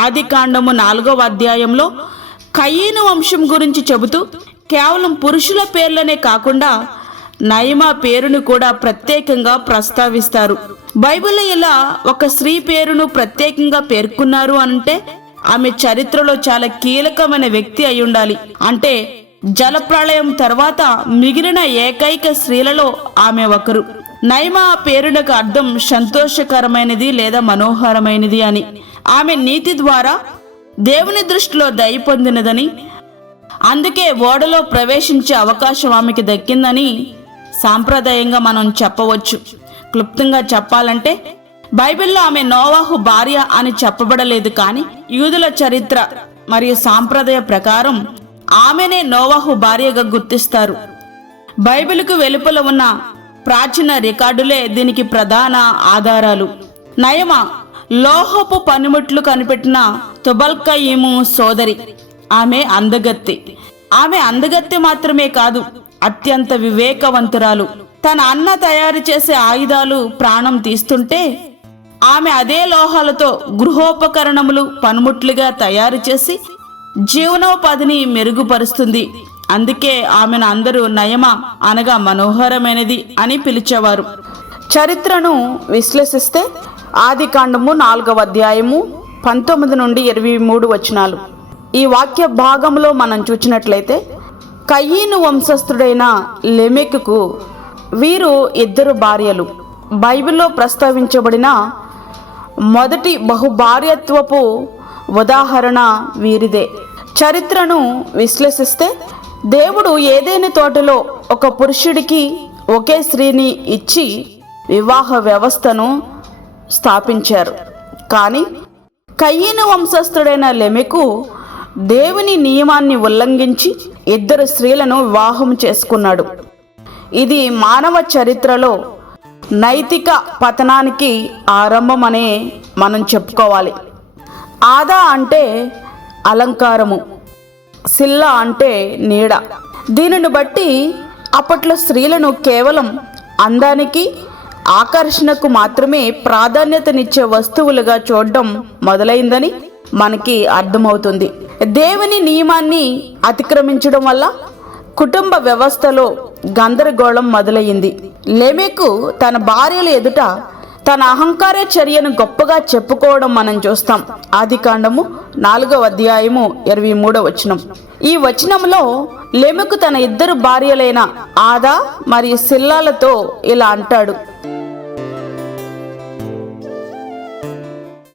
ఆదికాండము 4వ అధ్యాయంలో కయీను వంశం గురించి చెబుతూ కేవలం పురుషుల పేర్లనే కాకుండా నయమా పేరును కూడా ప్రత్యేకంగా ప్రస్తావిస్తారు. బైబిల్లో ఇలా ఒక స్త్రీ పేరును ప్రత్యేకంగా పేర్కొన్నారు అంటే ఆమె చరిత్రలో చాలా కీలకమైన వ్యక్తి అయి ఉండాలి. అంటే జలప్రళయం తర్వాత మిగిలిన ఏకైక స్త్రీలలో ఆమె ఒకరు. నయమా పేరునకు అర్థం సంతోషకరమైనది లేదా మనోహరమైనది అని. ఆమె నీతి ద్వారా దేవుని దృష్టిలో దయ పొందినదని, అందుకే ఓడలో ప్రవేశించే అవకాశం ఆమెకి దక్కిందని సాంప్రదాయంగా మనం చెప్పవచ్చు. క్లుప్తంగా చెప్పాలంటే బైబిల్లో ఆమె నోవాహు భార్య అని చెప్పబడలేదు, కానీ యూదుల చరిత్ర మరియు సాంప్రదాయ ప్రకారం ఆమెనే నోవాహు భార్యగా గుర్తిస్తారు. బైబిల్కు వెలుపల ఉన్న ప్రాచీన రికార్డులే దీనికి ప్రధాన ఆధారాలు. నయమా లోహపు పనిముట్లు కనిపెట్టిన తుబల్కయీము సోదరి. ఆమె అందగత్తె మాత్రమే కాదు, అత్యంత వివేకవంతురాలు. తన అన్న తయారు చేసే ఆయుధాలు ప్రాణం తీస్తుంటే ఆమె అదే లోహాలతో గృహోపకరణములు పనిముట్లుగా తయారు చేసి జీవనోపాధిని మెరుగుపరుస్తుంది. అందుకే ఆమెను అందరూ నయమా అనగా మనోహరమైనది అని పిలిచేవారు. చరిత్రను విశ్లేషిస్తే ఆదికాండము 4వ అధ్యాయము 19 నుండి 23 వచనాలు. ఈ వాక్య భాగంలో మనం చూసినట్లయితే కయీను వంశస్థుడైన లెమెకుకు వీరు 2 భార్యలు. బైబిల్లో ప్రస్తావించబడిన మొదటి బహుభార్యత్వపు ఉదాహరణ వీరిదే. చరిత్రను విశ్లేషిస్తే దేవుడు ఏదైనా తోటలో ఒక పురుషుడికి ఒకే స్త్రీని ఇచ్చి వివాహ వ్యవస్థను స్థాపించారు. కానీ కయీను వంశస్థుడైన లెమెకు దేవుని నియమాన్ని ఉల్లంఘించి 2 స్త్రీలను వివాహం చేసుకున్నాడు. ఇది మానవ చరిత్రలో నైతిక పతనానికి ఆరంభమనే మనం చెప్పుకోవాలి. ఆదా అంటే అలంకారము, సిల్లా అంటే నీడ. దీనిని బట్టి అప్పట్లో స్త్రీలను కేవలం అందానికి, ఆకర్షణకు మాత్రమే ప్రాధాన్యతనిచ్చే వస్తువులుగా చూడడం మొదలైందని మనకి అర్థమవుతుంది. దేవుని నియమాన్ని అతిక్రమించడం వల్ల కుటుంబ వ్యవస్థలో గందరగోళం మొదలయ్యింది. లెమెకు తన భార్యల ఎదుట తన అహంకార చర్యను గొప్పగా చెప్పుకోవడం మనం చూస్తాం. ఆదికాండము 4వ అధ్యాయము 23వ వచనం. ఈ వచనంలో లెమెకు తన 2 భార్యలైన ఆదా మరియు సిల్లాలతో ఇలా అంటాడు: